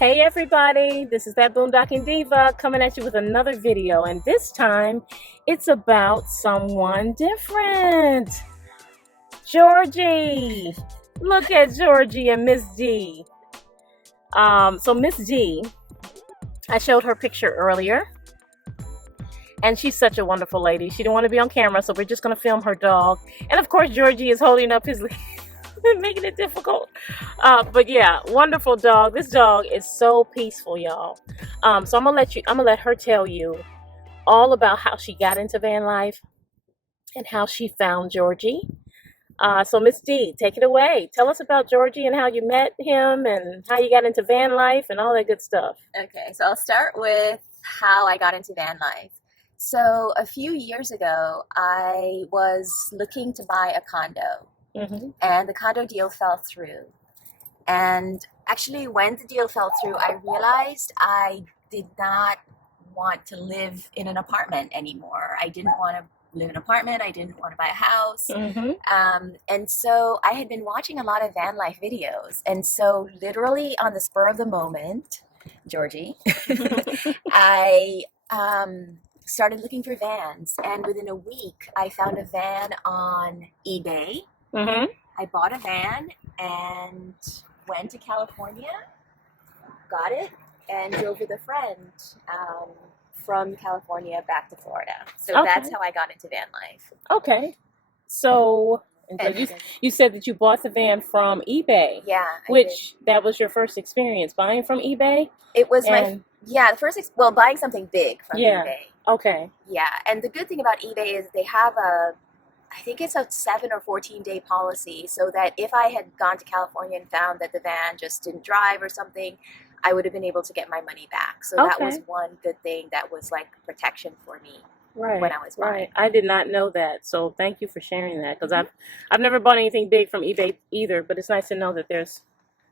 Hey everybody, this is that Boondocking Diva coming at you with another video, and this time it's about someone different. Georgie. Look at Georgie and Miss D. So Miss D, I showed her picture earlier, and she's such a wonderful lady. She didn't want to be on camera, so we're just going to film her dog. And of course, Georgie is holding up his making it difficult. But yeah, wonderful dog. This dog is so peaceful, y'all. So I'm gonna let her tell you all about how she got into van life and how she found Georgie. So Miss D, take it away. Tell us about Georgie and how you met him and how you got into van life and all that good stuff. Okay, so I'll start with how I got into van life. So a few years ago, I was looking to buy a condo. And the condo deal fell through. And actually, when the deal fell through, I realized I did not want to live in an apartment anymore. I didn't want to live in an apartment. I didn't want to buy a house. And so I had been watching a lot of van life videos. And so literally on the spur of the moment, Georgie, I started looking for vans. And within a week, I found a van on eBay. I bought a van and went to California, got it, and drove with a friend from California back to Florida. So that's how I got into van life. Okay. So you said that you bought the van from eBay. Yeah. That was your first experience buying from eBay? It was the first, buying something big from eBay. Okay. Yeah. And the good thing about eBay is they have I think it's a 7 or 14-day policy, so that if I had gone to California and found that the van just didn't drive or something, I would have been able to get my money back. So that was one good thing that was like protection for me when I was buying. I did not know that, so thank you for sharing that, because I've never bought anything big from eBay either, but it's nice to know that there's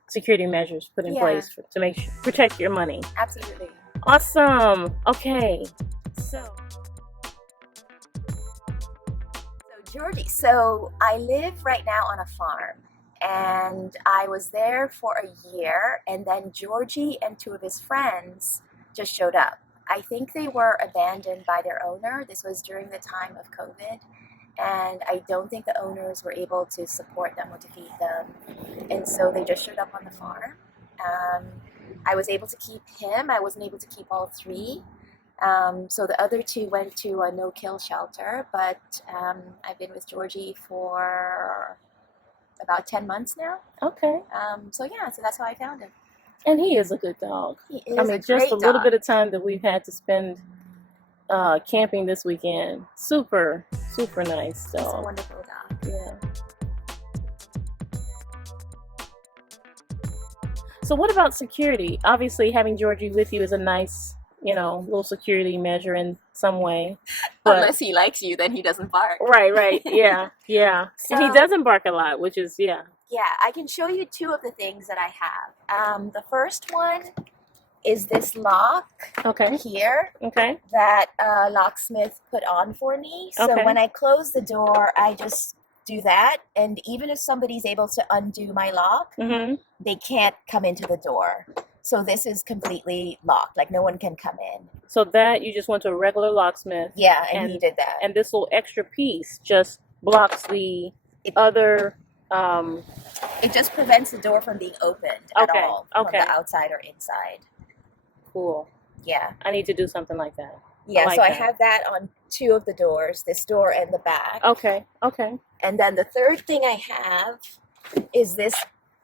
security measures put in place to make sure protect your money. Absolutely. Awesome. Okay. Georgie, so I live right now on a farm, and I was there for a year, and then Georgie and 2 of his friends just showed up. I think they were abandoned by their owner. This was during the time of COVID, and I don't think the owners were able to support them or to feed them, and so they just showed up on the farm. I was able to keep him. I wasn't able to keep all 3. So the other 2 went to a no-kill shelter, but I've been with Georgie for about 10 months now. Okay. So that's how I found him. And he is a good dog. He is just a little bit of time that we've had to spend camping this weekend. Super, super nice dog. He's a wonderful dog. Yeah. So what about security? Obviously, having Georgie with you is a nice, little security measure in some way. But, unless he likes you, then he doesn't bark. Right. Yeah. So, and he doesn't bark a lot, which is, Yeah, I can show you 2 of the things that I have. The first one is this lock here that a locksmith put on for me. So when I close the door, I just do that. And even if somebody's able to undo my lock, they can't come into the door. So this is completely locked, like no one can come in. So that you just went to a regular locksmith. Yeah, and he did that. And this little extra piece just blocks the other... it just prevents the door from being opened at all, from the outside or inside. Cool. Yeah. I need to do something like that. Yeah, I have that on 2 of the doors, this door and the back. Okay. And then the third thing I have is this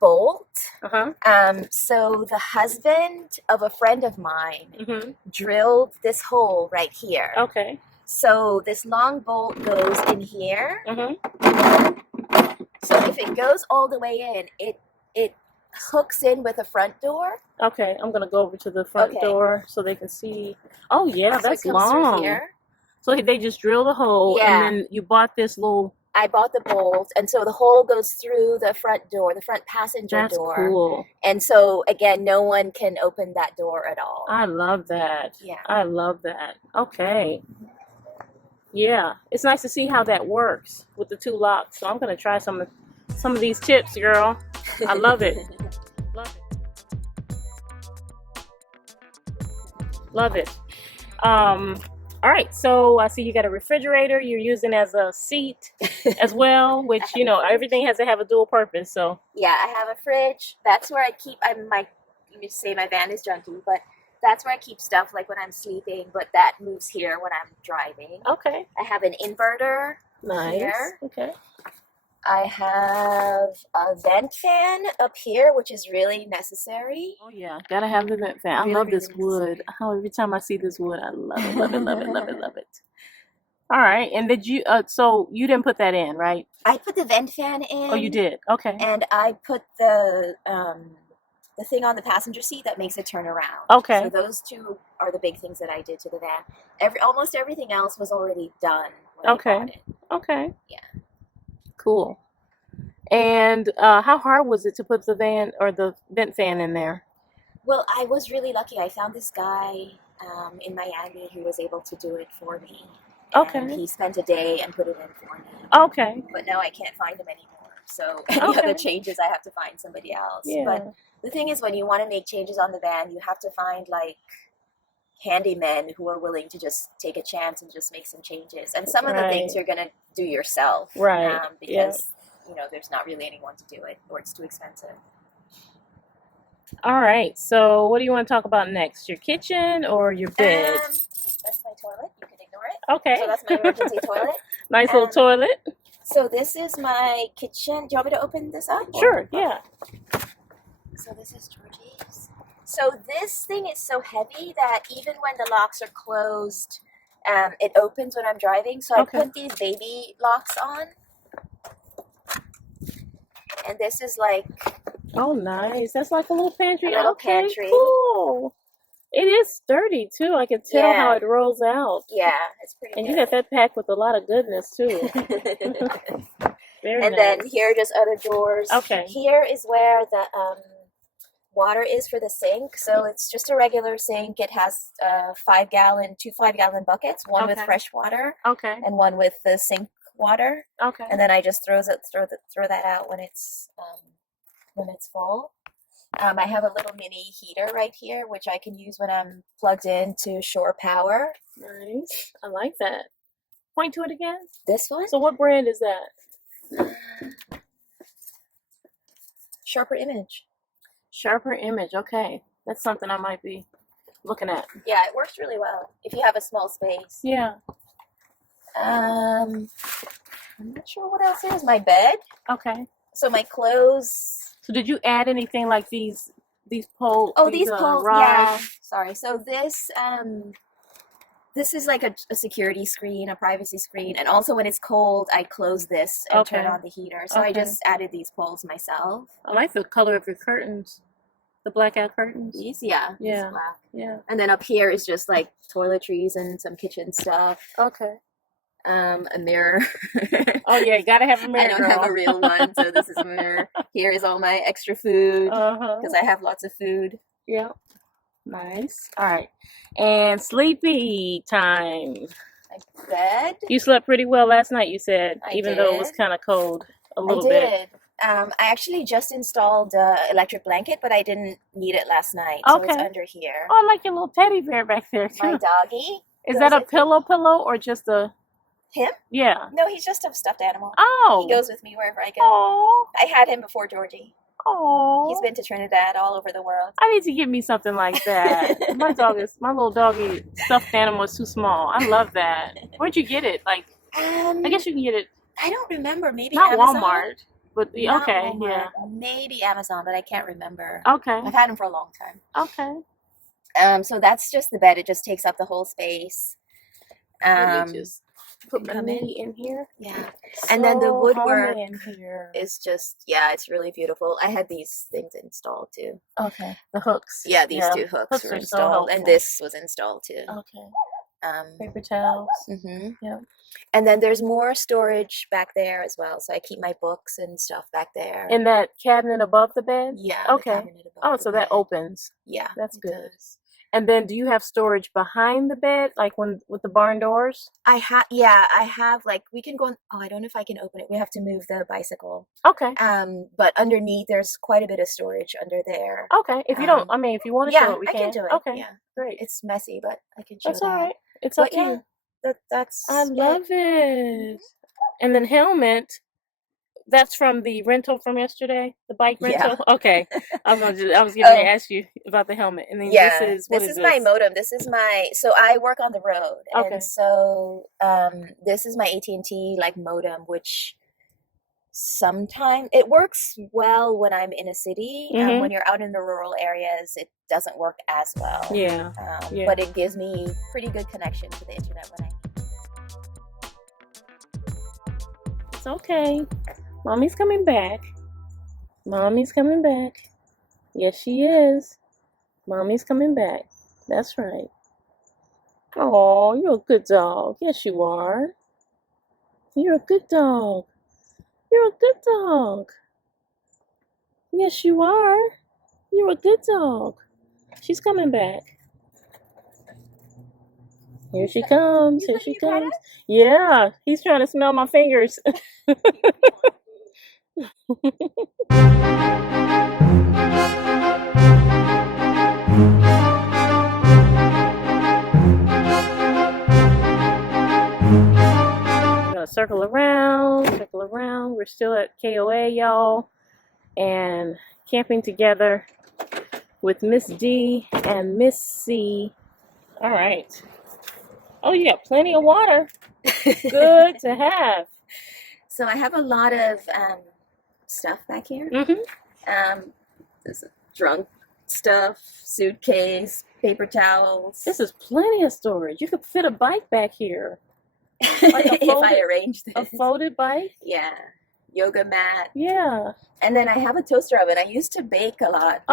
bolt. So the husband of a friend of mine drilled this hole right here. Okay. So this long bolt goes in here. So if it goes all the way in, it hooks in with a front door. Okay, I'm gonna go over to the front door so they can see. Oh yeah, that's long. Here. So they just drilled a hole, and then you bought this little. I bought the bolt, and so the hole goes through the front door, the front passenger door. That's cool. And so, again, no one can open that door at all. I love that. Yeah. I love that. Okay. Yeah. It's nice to see how that works with the 2 locks. So I'm going to try some of these tips, girl. I love it. Love it. Love it. All right, so I see you got a refrigerator you're using as a seat as well, which, you know, everything has to have a dual purpose, so. Yeah, I have a fridge. That's where I keep, let me say my van is junky, but that's where I keep stuff like when I'm sleeping, but that moves here when I'm driving. Okay. I have an inverter here. Okay. I have a vent fan up here, which is really necessary. Oh yeah, gotta have the vent fan. I love this wood. Oh, every time I see this wood, I love it, love it, love it, love it, love it. All right, and did you? So you didn't put that in, right? I put the vent fan in. Oh, you did. Okay. And I put the thing on the passenger seat that makes it turn around. Okay. So those two are the big things that I did to the van. Almost everything else was already done when I bought it. Okay. Yeah. Cool. And how hard was it to put the van or the vent fan in there? Well, I was really lucky. I found this guy in Miami who was able to do it for me. Okay. And he spent a day and put it in for me. Okay. But now I can't find him anymore. So any other changes, I have to find somebody else. Yeah. But the thing is, when you want to make changes on the van, you have to find like handymen who are willing to just take a chance and just make some changes. And some of the things you're going to do yourself. Right. Because, you know, there's not really anyone to do it or it's too expensive. All right. So what do you want to talk about next? Your kitchen or your bed? That's my toilet. You can ignore it. Okay. So that's my emergency toilet. Nice little toilet. So this is my kitchen. Do you want me to open this up? Sure, yeah. So this is Georgie's. So this thing is so heavy that even when the locks are closed, it opens when I'm driving. So I put these baby locks on. And this is like... Oh, nice. That's like a little pantry. A little pantry. Cool. It is sturdy, too. I can tell how it rolls out. Yeah, it's pretty And good. you got that packed with a lot of goodness, too. Very nice. Then here are just other drawers. Okay. Here is where the water is for the sink. So it's just a regular sink. It has two 5-gallon buckets, one with fresh water and one with the sink water. Okay. And then I just throw that out when it's full. I have a little mini heater right here, which I can use when I'm plugged into shore power. Nice. I like that. Point to it again. This one? So what brand is that? Sharper Image. Sharper Image. Okay. That's something I might be looking at. Yeah, it works really well if you have a small space. Yeah. I'm not sure what else is. My bed. Okay. So my clothes. So did you add anything like these poles? Oh, these poles. rods? Yeah. Sorry. So this is like a security screen, a privacy screen, and also when it's cold, I close this and turn on the heater. So I just added these poles myself. I like the color of your curtains, the blackout curtains. These, yeah, black. Yeah. And then up here is just like toiletries and some kitchen stuff. Okay. A mirror. Oh yeah, you gotta have a mirror. I don't have a real one, so this is a mirror. Here is all my extra food because I have lots of food. Yeah. Nice. All right. And sleepy time. My bed. You slept pretty well last night, you said, I even did. though it was kind of cold a little I bit. did. I actually just installed an electric blanket, but I didn't need it last night, so it's under here. Oh, I like your little teddy bear back there too. My doggy. Is that a pillow or just a... Him? Yeah. No, he's just a stuffed animal. Oh. He goes with me wherever I go. Oh. I had him before Georgie. Oh. He's been to Trinidad, all over the world. I need to get me something like that. My little doggy stuffed animal is too small. I love that. Where'd you get it? Like, I guess you can get it. I don't remember. Maybe not Amazon? Walmart, but Not okay, Walmart. yeah. Maybe Amazon, but I can't remember. Okay. I've had him for a long time. Okay. So that's just the bed. It just takes up the whole space. Let me just put my knee in here. Yeah. And then the woodwork in here is just, it's really beautiful. I had these things installed too. Okay. The hooks. Yeah, these two hooks were installed. And this was installed too. Okay. Paper towels. Mm-hmm. Yeah. And then there's more storage back there as well. So I keep my books and stuff back there. In that cabinet above the bed? Yeah. Okay. Oh, so that opens. Yeah. That's good. Does. And then do you have storage behind the bed, like when with the barn doors? I have like we can go on, oh, I don't know if I can open it. We have to move the bicycle. Okay. But underneath there's quite a bit of storage under there. Okay. If you don't, I mean, if you want to show it, we I can do it. Okay. Yeah. Great. It's messy, but I can show That's that. all right. It's up to you. That's I love it. And then helmet. That's from the rental from yesterday, the bike rental. Yeah. Okay, I was getting to ask you about the helmet, and then this is my modem. This is my so I work on the road, okay. And so this is my AT&T like modem, which sometimes it works well when I'm in a city. When you're out in the rural areas, it doesn't work as well. Yeah. But it gives me pretty good connection to the internet when I need. It's okay. Mommy's coming back. Mommy's coming back. Yes, she is. Mommy's coming back. That's right. Oh, you're a good dog. Yes, you are. You're a good dog. You're a good dog. Yes, you are. You're a good dog. She's coming back. Here she comes. Here she comes. Yeah, he's trying to smell my fingers. Circle around. We're still at KOA, y'all, and camping together with Miss D and Miss C. All right. Oh, you got plenty of water. Good to have. So I have a lot of stuff back here. There's drunk stuff, suitcase, paper towels. This is plenty of storage. You could fit a bike back here. Like if I arranged it. A folded bike? Yeah. Yoga mat. Yeah. And then I have a toaster oven. I used to bake a lot.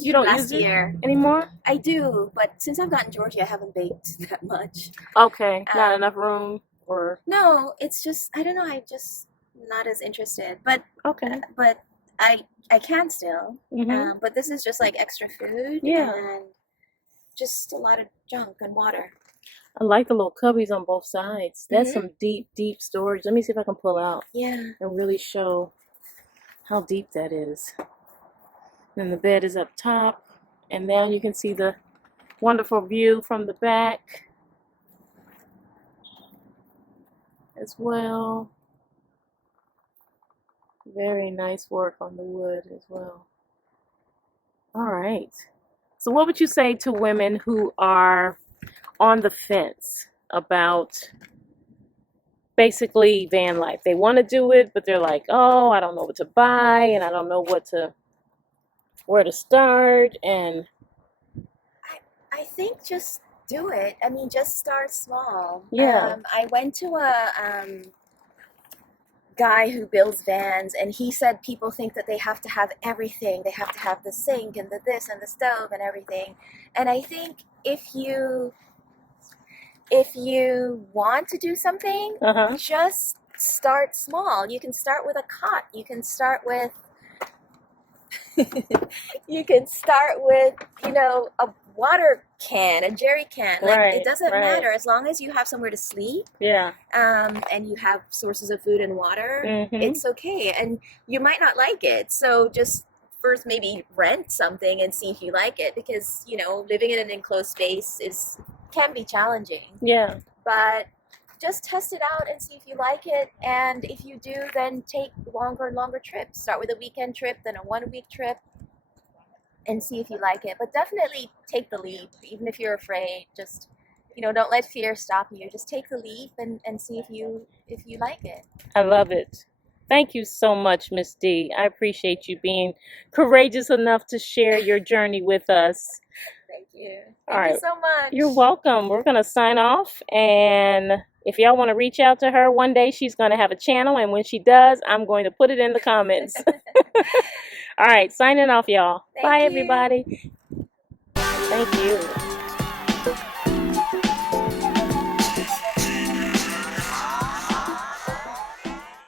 You don't use it anymore? I do, but since I've gotten Georgie, I haven't baked that much. Okay. Not enough room or no, it's just I don't know, I just not as interested. But okay. But I can still. But this is just like extra food and just a lot of junk and water. I like the little cubbies on both sides. That's some deep, deep storage. Let me see if I can pull out. Yeah. And really show how deep that is. Then the bed is up top. And now you can see the wonderful view from the back as well. Very nice work on the wood as well. All right. So what would you say to women who are on the fence about basically van life? They want to do it, but they're like, oh, I don't know what to buy, and I don't know where to start. And I think just do it. I mean, just start small. Yeah. I went to a guy who builds vans, and he said people think that they have to have everything. They have to have the sink and the this and the stove and everything. And I think if you want to do something, just start small. You can start with a cot. You can start with a water can, a jerry can. Like, it doesn't matter as long as you have somewhere to sleep. Yeah. And you have sources of food and water. It's okay. And you might not like it, so just first maybe rent something and see if you like it, because living in an enclosed space can be challenging. Yeah. But just test it out and see if you like it. And if you do, then take longer and longer trips. Start with a weekend trip, then a 1 week trip, and see if you like it. But definitely take the leap, even if you're afraid. Just, don't let fear stop you. Just take the leap and see if you like it. I love it. Thank you so much, Miss D. I appreciate you being courageous enough to share your journey with us. Thank you. Thank you so much. You're welcome. We're going to sign off. And if y'all want to reach out to her, one day she's going to have a channel. And when she does, I'm going to put it in the comments. All right. Signing off, y'all. Bye, everybody. Thank you.